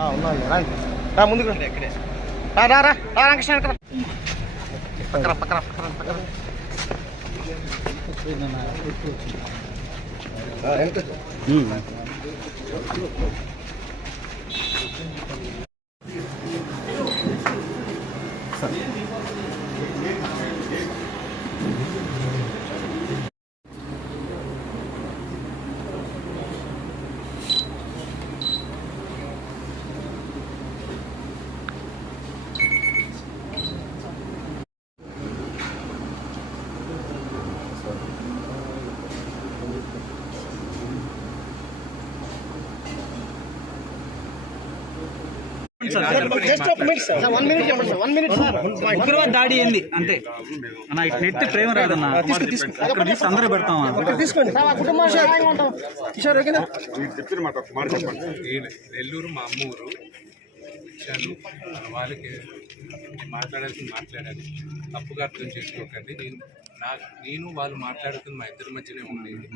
రా. ముందుకు రా. రా రా రా. రా రామకృష్ణ. పక్కన పక్కన పక్కన పక్కన ఆ, ఉగ్రవాద దాడి ఏంది అంతే. ఇటు నెట్టి ప్రేమ రాదన్న. అందరూ పెడతాం ఇక్కడ తీసుకోండి. సార్, ఆ కుటుంబ సహాయంగా ఉంటాం కిషోర్ ఓకేనా? నేను నెల్లూరు మా అమ్మ ఊరు వచ్చాను వాళ్ళకి మాట్లాడాల్సి మాట్లాడాలి. తప్పుగా అర్థం చేసుకోకండి. నేను నా నేను వాళ్ళు మాట్లాడుతున్న మా ఇద్దరి మధ్యనే ఉండేది